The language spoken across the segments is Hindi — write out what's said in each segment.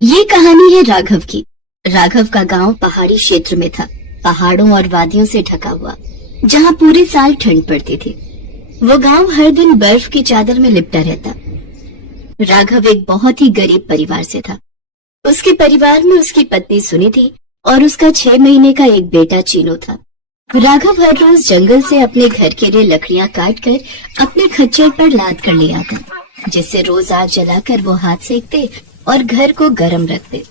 ये कहानी है राघव की। राघव का गांव पहाड़ी क्षेत्र में था, पहाड़ों और वादियों से ढका हुआ, जहां पूरे साल ठंड पड़ती थी। वो गांव हर दिन बर्फ की चादर में लिपटा रहता। राघव एक बहुत ही गरीब परिवार से था। उसके परिवार में उसकी पत्नी सुनी थी और उसका 6 महीने का एक बेटा चीनू था। राघव हर रोज जंगल से अपने घर के लिए लकड़ियां काट कर अपने खच्चर पर लाद कर ले आता, जिससे रोज आग जलाकर वो हाथ सेकते और घर को गर्म रखते।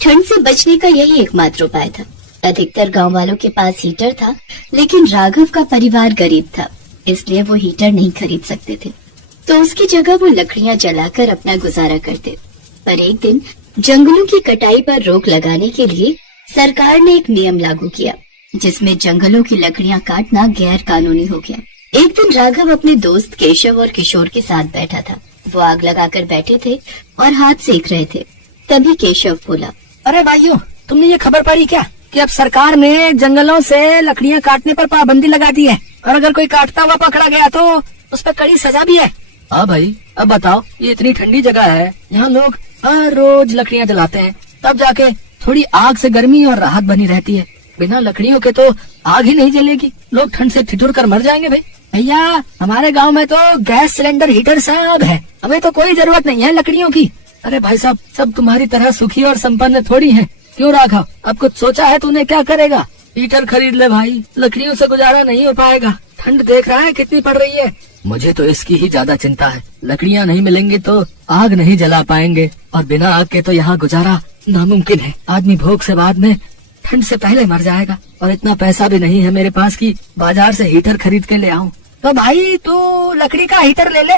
ठंड से बचने का यही एकमात्र उपाय था। अधिकतर गांव वालों के पास हीटर था, लेकिन राघव का परिवार गरीब था, इसलिए वो हीटर नहीं खरीद सकते थे, तो उसकी जगह वो लकड़ियां जलाकर अपना गुजारा करते। पर एक दिन जंगलों की कटाई पर रोक लगाने के लिए सरकार ने एक नियम लागू किया, जिसमें जंगलों की लकड़ियां काटना गैर कानूनी हो गया। एक दिन राघव अपने दोस्त केशव और किशोर के साथ बैठा था। वो आग लगाकर बैठे थे और हाथ सेक रहे थे। तभी केशव बोला, अरे भाइयों, तुमने ये खबर पढ़ी क्या कि अब सरकार ने जंगलों से लकड़ियां काटने पर पाबंदी लगा दी है, और अगर कोई काटता हुआ पकड़ा गया तो उस पर कड़ी सजा भी है। हाँ भाई, अब बताओ, ये इतनी ठंडी जगह है, यहाँ लोग हर रोज लकड़ियां जलाते हैं, तब जाके थोड़ी आग से गर्मी और राहत बनी रहती है। बिना लकड़ियों के तो आग ही नहीं जलेगी, लोग ठंड से ठिठुर कर मर जाएंगे। भाई भैया, हमारे गांव में तो गैस सिलेंडर हीटर सब है, हमें तो कोई जरूरत नहीं है लकड़ियों की। अरे भाई साहब, सब तुम्हारी तरह सुखी और संपन्न थोड़ी हैं। क्यों राघव, अब कुछ सोचा है तूने, क्या करेगा? हीटर खरीद ले भाई, लकड़ियों से गुजारा नहीं हो पाएगा। ठंड देख रहा है कितनी पड़ रही है। मुझे तो इसकी ही ज्यादा चिंता है। लकड़ियां नहीं मिलेंगी तो आग नहीं जला पाएंगे, और बिना आग के तो यहाँ गुजारा नामुमकिन है। आदमी भूख से बाद में ठंड से पहले मर जाएगा, और इतना पैसा भी नहीं है मेरे पास कि बाजार से हीटर खरीद के ले आऊं। तो भाई तू लकड़ी का हीटर ले ले।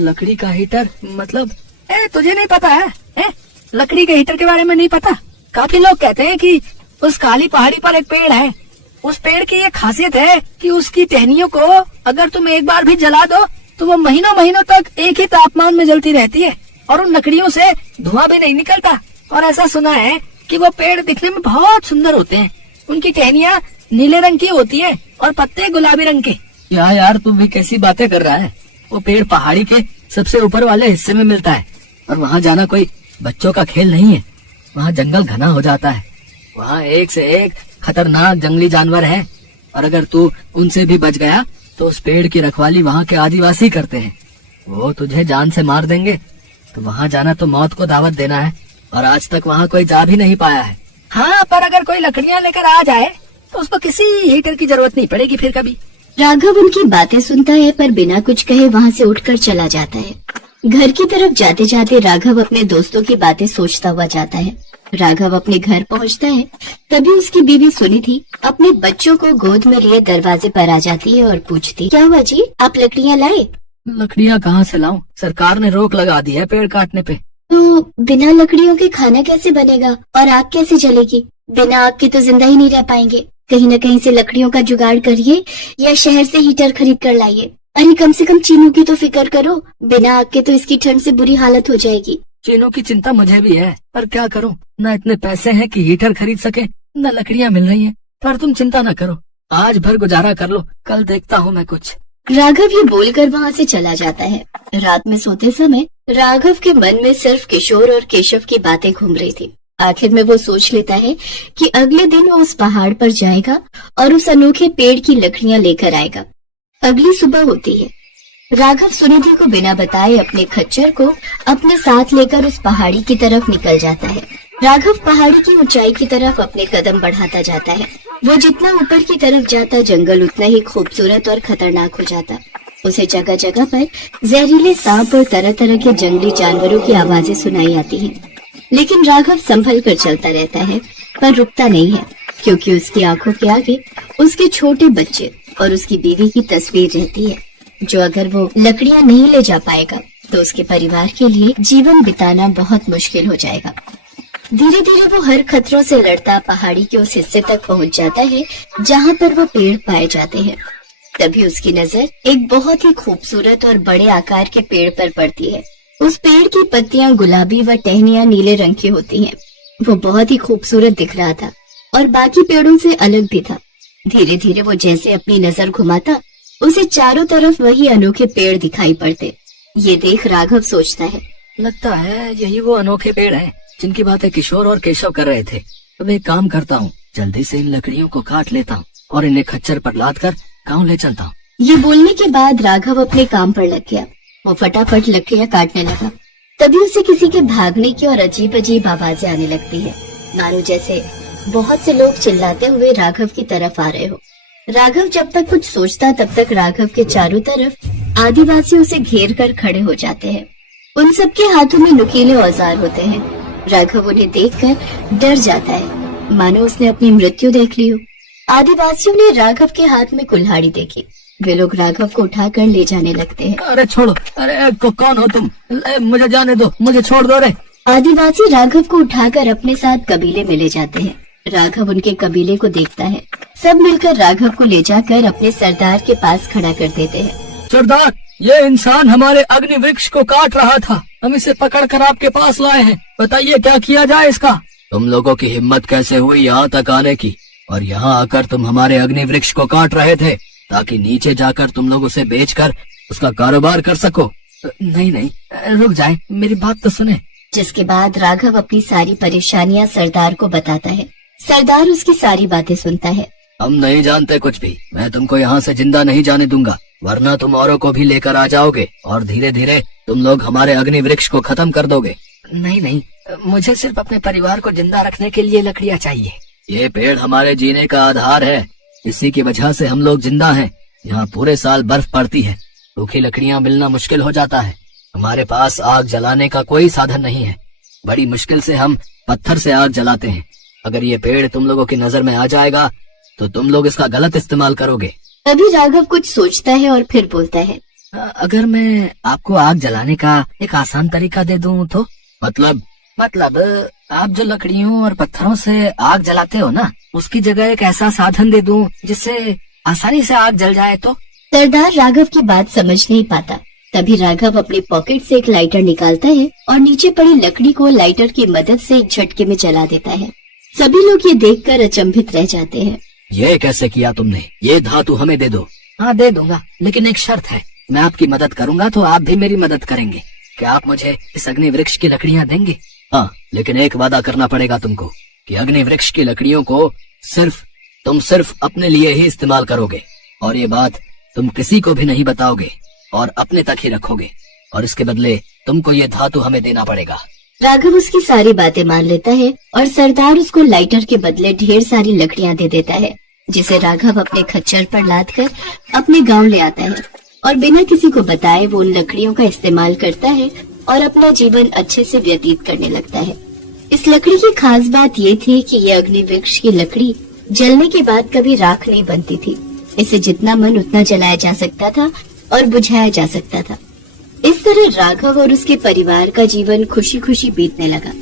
लकड़ी का हीटर मतलब? तुझे नहीं पता है? लकड़ी के हीटर के बारे में नहीं पता? काफी लोग कहते हैं कि उस काली पहाड़ी पर एक पेड़ है। उस पेड़ की ये खासियत है कि उसकी टहनियों को अगर तुम एक बार भी जला दो तो वो महीनों महीनों तक एक ही तापमान में जलती रहती है, और उन लकड़ियों से धुआं भी नहीं निकलता। और ऐसा सुना है कि वो पेड़ दिखने में बहुत सुंदर होते हैं। उनकी टहनियाँ नीले रंग की होती है और पत्ते गुलाबी रंग के। यार तुम भी कैसी बातें कर रहा है? वो पेड़ पहाड़ी के सबसे ऊपर वाले हिस्से में मिलता है, और वहाँ जाना कोई बच्चों का खेल नहीं है। वहाँ जंगल घना हो जाता है, वहाँ एक से एक खतरनाक जंगली जानवर हैं, और अगर तू उनसे भी बच गया तो उस पेड़ की रखवाली वहाँ के आदिवासी करते हैं। वो तुझे जान से मार देंगे, तो वहाँ जाना तो मौत को दावत देना है, और आज तक वहाँ कोई जा भी नहीं पाया है। हाँ, पर अगर कोई लकड़ियाँ लेकर आ जाए तो उसको किसी हीटर की जरूरत नहीं पड़ेगी फिर कभी। राघव उनकी बातें सुनता है, पर बिना कुछ कहे वहाँ से उठकर चला जाता है। घर की तरफ जाते जाते राघव अपने दोस्तों की बातें सोचता हुआ जाता है। राघव अपने घर पहुँचता है, तभी उसकी बीवी सुनी थी अपने बच्चों को गोद में लिए दरवाजे पर आ जाती है और पूछती, क्या हुआ जी, आप लकड़ियाँ लाए? लकड़ियाँ कहाँ से लाऊं? सरकार ने रोक लगा दी है पेड़ काटने पे। तो बिना लकड़ियों के खाना कैसे बनेगा और आग कैसे जलेगी? बिना आग के तो जिंदा ही नहीं रह पाएंगे। कहीं न कहीं से लकड़ियों का जुगाड़ करिए या शहर से हीटर खरीद कर लाइए। अरे कम से कम चीनू की तो फिक्र करो, बिना आग के तो इसकी ठंड से बुरी हालत हो जाएगी। चीनू की चिंता मुझे भी है, पर क्या करूं, न इतने पैसे हैं कि हीटर खरीद सके, न लकड़ियां मिल रही हैं। पर तुम चिंता न करो, आज भर गुजारा कर लो, कल देखता हूँ मैं कुछ। राघव ये बोलकर वहाँ से चला जाता है। रात में सोते समय राघव के मन में सिर्फ किशोर और केशव की बातें घूम रही थी। आखिर में वो सोच लेता है कि अगले दिन वो उस पहाड़ पर जाएगा और उस अनोखे पेड़ की लकड़ियां लेकर आएगा। अगली सुबह होती है। राघव सुनिधि को बिना बताए अपने खच्चर को अपने साथ लेकर उस पहाड़ी की तरफ निकल जाता है। राघव पहाड़ी की ऊंचाई की तरफ अपने कदम बढ़ाता जाता है। वो जितना ऊपर की तरफ जाता, जंगल उतना ही खूबसूरत और खतरनाक हो जाता। उसे जगह जगह पर जहरीले सांप और तरह तरह के जंगली जानवरों की आवाजें सुनाई आती हैं। लेकिन राघव संभल कर चलता रहता है, पर रुकता नहीं है, क्योंकि उसकी आंखों के आगे उसके छोटे बच्चे और उसकी बीवी की तस्वीर रहती है, जो अगर वो लकड़ियां नहीं ले जा पाएगा तो उसके परिवार के लिए जीवन बिताना बहुत मुश्किल हो जाएगा। धीरे धीरे वो हर खतरों से लड़ता पहाड़ी के उस हिस्से तक पहुंच जाता है जहां पर वो पेड़ पाए जाते हैं। तभी उसकी नजर एक बहुत ही खूबसूरत और बड़े आकार के पेड़ पर पड़ती है। उस पेड़ की पत्तियां गुलाबी व टहनियां नीले रंग की होती हैं। वो बहुत ही खूबसूरत दिख रहा था और बाकी पेड़ों से अलग भी था। धीरे धीरे वो जैसे अपनी नजर घुमाता, उसे चारों तरफ वही अनोखे पेड़ दिखाई पड़ते। ये देख राघव सोचता है, लगता है यही वो अनोखे पेड़ हैं जिनकी बातें किशोर और केशव कर रहे थे। अब एक काम करता हूँ, जल्दी से इन लकड़ियों को काट लेता हूँ और इन्हें खच्चर पर लाद कर गाँव ले चलता हूँ। ये बोलने के बाद राघव अपने काम पर लग गया। वो फटाफट लकड़ियां काटने लगा। तभी उसे किसी के भागने की और अजीब अजीब आवाजें आने लगती है, मानो जैसे बहुत से लोग चिल्लाते हुए राघव की तरफ आ रहे हो। राघव जब तक कुछ सोचता तब तक राघव के चारों तरफ आदिवासी उसे घेर कर खड़े हो जाते हैं। उन सबके हाथों में नुकीले औजार होते हैं। राघव उन्हें देखकर डर जाता है, मानो उसने अपनी मृत्यु देख ली हो। आदिवासियों ने राघव के हाथ में कुल्हाड़ी देखी। वे लोग राघव को उठाकर ले जाने लगते हैं। अरे छोड़ो, अरे कौन हो तुम? मुझे जाने दो, मुझे छोड़ दो रे। आदिवासी राघव को उठाकर अपने साथ कबीले में ले जाते हैं। राघव उनके कबीले को देखता है। सब मिलकर राघव को ले जाकर अपने सरदार के पास खड़ा कर देते हैं। सरदार, ये इंसान हमारे अग्नि वृक्ष को काट रहा था। हम इसे पकड़कर आपके पास लाए हैं। बताइए क्या किया जाए इसका? तुम लोगों की हिम्मत कैसे हुई यहाँ तक आने की, और यहाँ आकर तुम हमारे अग्नि वृक्ष को काट रहे थे ताकि नीचे जाकर तुम लोग उसे बेचकर उसका कारोबार कर सको? नहीं नहीं, रुक जाए, मेरी बात तो सुने। जिसके बाद राघव अपनी सारी परेशानियां सरदार को बताता है। सरदार उसकी सारी बातें सुनता है। हम नहीं जानते कुछ भी। मैं तुमको यहाँ से जिंदा नहीं जाने दूंगा, वरना तुम औरों को भी लेकर आ जाओगे और धीरे धीरे तुम लोग हमारे अग्नि वृक्ष को खत्म कर दोगे। नहीं नहीं, मुझे सिर्फ अपने परिवार को जिंदा रखने के लिए लकड़ियाँ चाहिए। ये पेड़ हमारे जीने का आधार है, इसी की वजह से हम लोग जिंदा हैं। यहाँ पूरे साल बर्फ पड़ती है, सूखी लकड़ियाँ मिलना मुश्किल हो जाता है। हमारे पास आग जलाने का कोई साधन नहीं है। बड़ी मुश्किल से हम पत्थर से आग जलाते हैं। अगर ये पेड़ तुम लोगों की नजर में आ जाएगा तो तुम लोग इसका गलत इस्तेमाल करोगे। तभी राघव कुछ सोचता है और फिर बोलता है, अगर मैं आपको आग जलाने का एक आसान तरीका दे दूं तो? मतलब आप जो लकड़ियों और पत्थरों से आग जलाते हो ना, उसकी जगह एक ऐसा साधन दे दूं जिससे आसानी से आग जल जाए तो? सरदार राघव की बात समझ नहीं पाता। तभी राघव अपने पॉकेट से एक लाइटर निकालता है और नीचे पड़ी लकड़ी को लाइटर की मदद से एक झटके में जला देता है। सभी लोग ये देखकर अचंभित रह जाते हैं। ये कैसे किया तुमने? ये धातु हमें दे दो। हाँ दे दूंगा, लेकिन एक शर्त है। मैं आपकी मदद करूंगा तो आप भी मेरी मदद करेंगे। क्या आप मुझे इस अग्नि वृक्ष की लकड़ियाँ देंगे? हाँ, लेकिन एक वादा करना पड़ेगा तुमको कि अग्नि वृक्ष की लकड़ियों को तुम सिर्फ अपने लिए ही इस्तेमाल करोगे, और ये बात तुम किसी को भी नहीं बताओगे और अपने तक ही रखोगे, और इसके बदले तुमको ये धातु हमें देना पड़ेगा। राघव उसकी सारी बातें मान लेता है और सरदार उसको लाइटर के बदले ढेर सारी लकड़ियां दे देता है, जिसे राघव अपने खच्चर पर लाद कर अपने गांव ले आता है और बिना किसी को बताए वो उन लकड़ियों का इस्तेमाल करता है और अपना जीवन अच्छे से व्यतीत करने लगता है। इस लकड़ी की खास बात ये थी कि ये अग्नि वृक्ष की लकड़ी जलने के बाद कभी राख नहीं बनती थी। इसे जितना मन उतना जलाया जा सकता था और बुझाया जा सकता था। इस तरह राघव और उसके परिवार का जीवन खुशी खुशी बीतने लगा।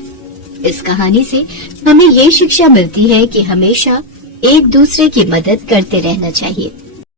इस कहानी से हमें ये शिक्षा मिलती है कि हमेशा एक दूसरे की मदद करते रहना चाहिए।